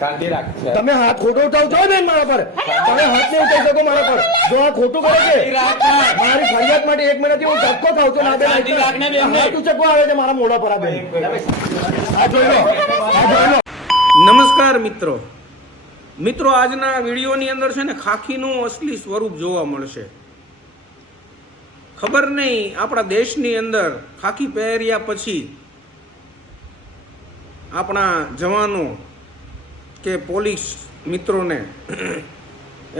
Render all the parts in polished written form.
શાંતિ રાખ. તમે હાથ ખોટો ઉઠાવ છો બેન મારા પર. તમે હાથ નહીં ઉઠાવી શકો મારા પર. જો આ ખોટું કરે છે મારી ફરિયાદ માટે 1 મહિનાથી હું ધક્કો ખાઉં છું. ના બેન હાથ ઉચકવા આવે છે મારા મોઢા પર. આ બેન આ જોઈ લો, આ જોઈ લો. નમસ્કાર મિત્રો, આજના વિડીયોની અંદર છે ને ખાખીનું અસલી સ્વરૂપ જોવા મળશે. ખબર નહીં આપણા દેશની અંદર ખાખી પહેર્યા પછી આપણા જવાનો કે પોલીસ મિત્રોને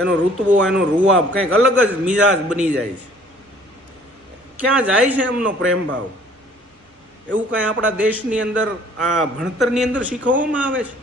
એનો રૂતબો, એનો રૂવાબ કંઈક અલગ જ મિજાજ બની જાય છે. ક્યાં જાય છે એમનો પ્રેમ ભાવ? એવું કંઈ આપણા દેશની અંદર આ ભણતરની અંદર શીખવવામાં આવે છે?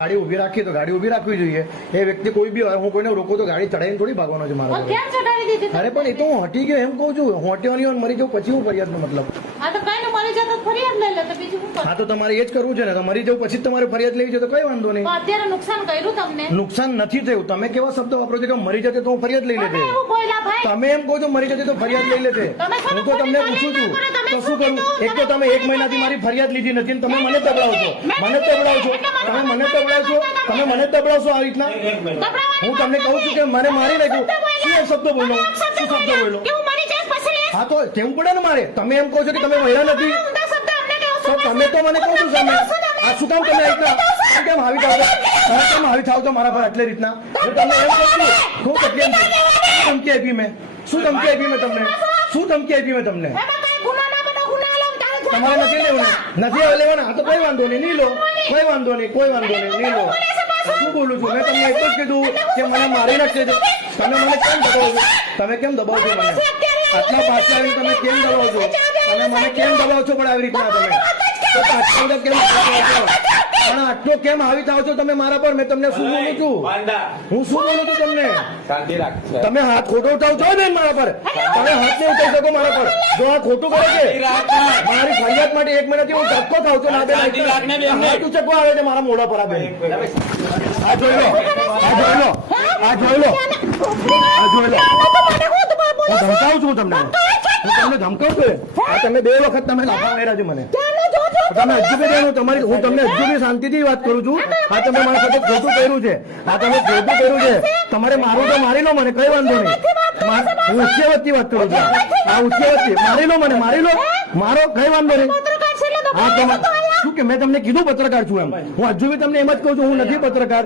ગાડી ઉભી રાખી તો ગાડી ઉભી રાખવી જોઈએ. એ વ્યક્તિ કોઈ બી હોય, હું કોઈને રોકો તો ગાડી ચડાવીને થોડી ભાગવાનો છે મારો. કેમ ચડાવી દીધી? અરે પણ એ તો હું હટી ગયો એમ કહું છું. હું હટ્યો નહીં મરી જાઉં પછી હું ફરિયાદનો મતલબ. આ તો કઈ મરી જતો ફરિયાદ લઈ લે તો બીજું શું કરું? હા તો તમારે એ જ કરવું છે ને. મરી જાઉં પછી તમારે ફરિયાદ લેવી છે તો કઈ વાંધો નહીં. તો અત્યારે નુકસાન કર્યું તમને? નુકસાન નથી થયું. તમે કેવા શબ્દ વાપરો છો કે મરી જતે તો હું ફરિયાદ લઈ લેતે? એવું બોલ્યા ભાઈ. તમે એમ કહો છો મરી જતે તો ફરિયાદ લઈ લેતે. હું તો તમને પૂછું છું તો શું કરું? એક તો તમે 1 મહિનાથી મારી ફરિયાદ લીધી નથી, તમે મને દબડાવો છો. મને દબડાવો છો, તમે મને દબડાવો છો, તમે મને દબડાવશો આ રીતના. હું તમને કહું છું કે મને મારી નાખ્યું. શું શબ્દ બોલો? શું શબ્દ બોલો? હા તો કેવું પડે ને મારે. તમે એમ કહો છો કે તમે વહેલા નથી, તો તમે તો મને કહો છો સામે. આ શું કામ તમે રીતના કેમ હાવી થાવ છો? તમે કેમ હાવી થાવ છો મારા પર આટલી રીતના? હું તમને એમ કહું છું શું ધમકી આપી મેં? શું ધમકી આપી મેં તમને? શું ધમકી આપી મેં તમને? તમારે નથી લેવું, નથી લેવાના. હા તો કોઈ વાંધો નહીં, નહીં લો. કોઈ વાંધો નહીં, કોઈ વાંધો નહીં, નહીં લો. શું બોલું છું? મેં તમને એટલું જ કીધું કે મને મારી નાખશે. તમે મને કેમ દબાવો છો? તમે કેમ દબાવો છો મને? આટલા પાછળ આવીને તમે કેમ દબાવો છો? તમે મને કેમ દબાવો છો? પણ આવી રીતના તમે તો પાછળ કેમ દબાવો છો? પણ આટલો કેમ આવી થાવ છો તમે મારા પર? મેં તમને શું બોલું છું? હું શું બોલું છું તમને? શાંતિ રાખ. તમે હાથ ખોટો ઉઠાવ છો બેન મારા પર. તમે હાથ નહીં ઉઠાવી શકો મારા પર. જો આ ખોટું કરે છે મારી ફરિયાદ માટે 1 મહિનાથી હું ધક્કો ખાઉં છું. ના બેન હાથ ઉચકવા આવે છે મારા મોઢા પર. આ બેન આ જોઈ લો, આ જોઈ લો, આ જોઈ લો, આ જોઈ લો. હું ધમકાવું છું તમને. હું તમને ધમકાવું છું. આ તમે 2 વખત તમે લાફા માર્યા છો મને. તમે હજુ બી તમારી હું તમને હજુ બી શાંતિથી વાત કરું છું. આ તમે મારા સાથે ખોટું કર્યું છે. આ તમે ખોટું કર્યું છે. તમારે મારું તો મારી લો મને, કઈ વાંધો નહીં. હું ઉચ્ચવતથી વાત કરું છું. આ ઉચ્ચવતથી મારી લો મને, મારી લો, મારો કઈ વાંધો નહીં. હા તમે શું કે મેં તમને કીધું પત્રકાર છું એમ? હું હજુ બી તમને એમ જ કહું છું હું નથી પત્રકાર.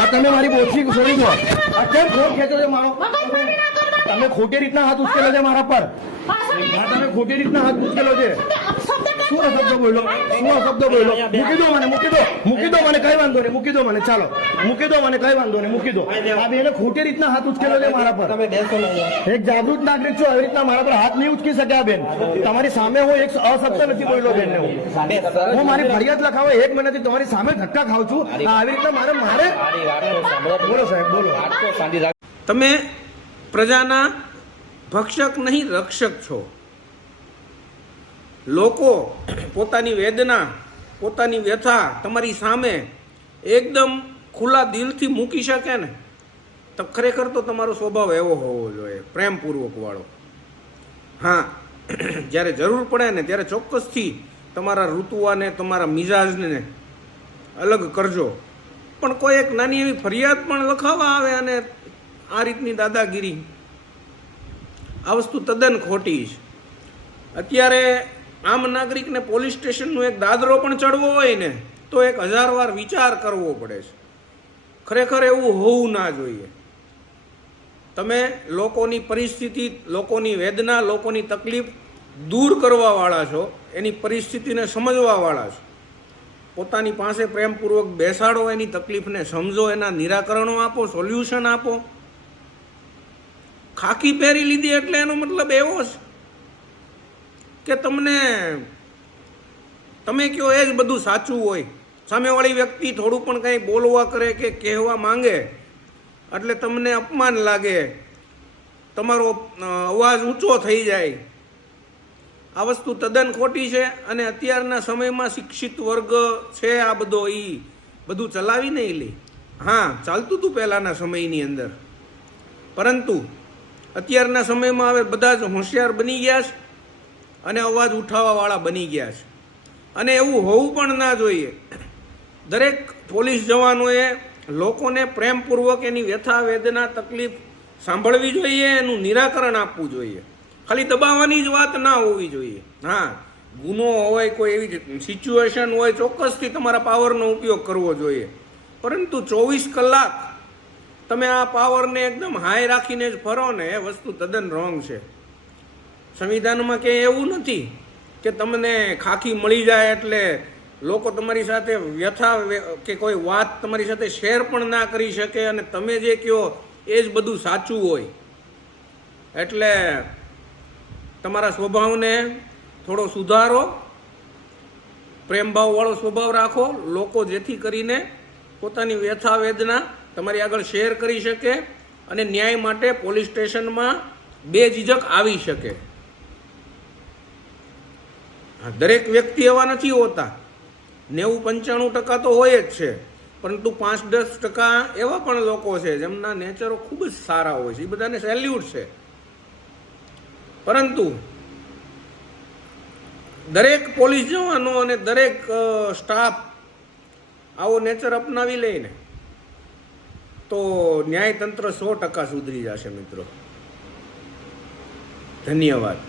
આ તમે મારી બોછી છોડી દો. આ કેમ ખોટ ખેંચો છો મારો? તમે ખોટી રીતના હાથ ઉચકેલો છે મારા પર. તમે ખોટી રીતના હાથ ઉચકેલો છે. શું શબ્દ બોલો? શું શબ્દ બોલો? મૂકી દો મને, મૂકી દો, મૂકી દો મને, કઈ વાંધો નહીં. મૂકી દો મને, ચાલો મૂકી દો મને, કઈ વાંધો નહીં, મૂકી દો. આ બેને ખોટી રીતના હાથ ઉચકેલો છે મારા પર. એક જાગૃત નાગરિક છું, આવી રીતના મારા પર હાથ નહીં ઉચકી શકે આ બેન. તમારી સામે હું એક અશબ્દ નથી બોલ્યો બેન ને. હું મારી ફરિયાદ લખાવો 1 મહિનાથી તમારી સામે ધક્કા ખાઉં છું. આવી રીતના મારે બોલો સાહેબ, બોલો. તમે પ્રજાના ભક્ષક નહીં રક્ષક છો. લોકો પોતાની વેદના, પોતાની વ્યથા તમારી સામે એકદમ ખુલ્લા દિલથી મૂકી શકે ને, તો ખરેખર તો તમારો સ્વભાવ એવો હોવો જોઈએ, પ્રેમપૂર્વક વાળો. હા, જ્યારે જરૂર પડે ને ત્યારે ચોક્કસથી તમારા ઋતુવાને, તમારા મિજાજને અલગ કરજો. પણ કોઈ એક નાની એવી ફરિયાદ પણ લખાવવા આવે અને આ રીતની દાદાગીરી, આ વસ્તુ તદ્દન ખોટી છે. અત્યારે આમ નાગરિકને પોલીસ સ્ટેશનનો એક દાદરો પણ ચડવો હોય ને તો 1000 વાર વિચાર કરવો પડે છે. ખરેખર એવું હોવું ના જોઈએ. તમે લોકોની પરિસ્થિતિ, લોકોની વેદના, લોકોની તકલીફ દૂર કરવાવાળા છો, એની પરિસ્થિતિને સમજવાવાળા છો. પોતાની પાસે પ્રેમપૂર્વક બેસાડો, એની તકલીફને સમજો, એના નિરાકરણો આપો, સોલ્યુશન આપો. ખાખી પહેરી લીધી એટલે એનો મતલબ એવો છે કે તમે કહો એ જ બધું સાચું હોય. સામેવાળી વ્યક્તિ થોડું પણ કંઈ બોલવા કરે કે કહેવા માંગે એટલે તમને અપમાન લાગે, તમારો અવાજ ઊંચો થઈ જાય. આ વસ્તુ તદ્દન ખોટી છે. અને અત્યારના સમયમાં શિક્ષિત વર્ગ છે આ બધો, એ બધું ચલાવી નહીં લે. હા, ચાલતું હતું પહેલાંના સમયની અંદર, પરંતુ અત્યારના સમયમાં હવે બધા જ હોશિયાર બની ગયા છે અને અવાજ ઉઠાવવાવાળા બની ગયા છે. અને એવું હોવું પણ ના જોઈએ. દરેક પોલીસ જવાનોએ લોકોને પ્રેમપૂર્વક એની વ્યથા વેદના તકલીફ સાંભળવી જોઈએ, એનું નિરાકરણ આપવું જોઈએ. ખાલી દબાવવાની જ વાત ના હોવી જોઈએ. હા, ગુનો હોય, કોઈ એવી સિચ્યુએશન હોય, ચોક્કસથી તમારા પાવરનો ઉપયોગ કરવો જોઈએ. પરંતુ 24 કલાક તમે આ પાવરને એકદમ હાઈ રાખીને જ ફરો ને, એ વસ્તુ તદ્દન રોંગ છે. સંવિધાનમાં ક્યાંય એવું નથી કે તમને ખાખી મળી જાય એટલે લોકો તમારી સાથે વ્યથા કે કોઈ વાત તમારી સાથે શેર પણ ના કરી શકે અને તમે જે કહો એ જ બધું સાચું હોય. એટલે તમારા સ્વભાવને થોડો સુધારો, પ્રેમભાવવાળો સ્વભાવ રાખો. લોકો જેથી કરીને પોતાની વ્યથા વેદના તમારી આગળ શેર કરી શકે અને ન્યાય માટે પોલીસ સ્ટેશનમાં બેઝિઝક આવી શકે. દરેક વ્યક્તિ એવા નથી હોતા, 90-95% તો હોય જ છે, પરંતુ 5-10% એવા પણ લોકો છે જેમના નેચરો ખૂબ જ સારા હોય છે. એ બધાને સેલ્યુટ છે. પરંતુ દરેક પોલીસ જવાનો અને દરેક સ્ટાફ આવો નેચર અપનાવી લઈને તો ન્યાયતંત્ર 100% સુધરી જશે મિત્રો. ધન્યવાદ.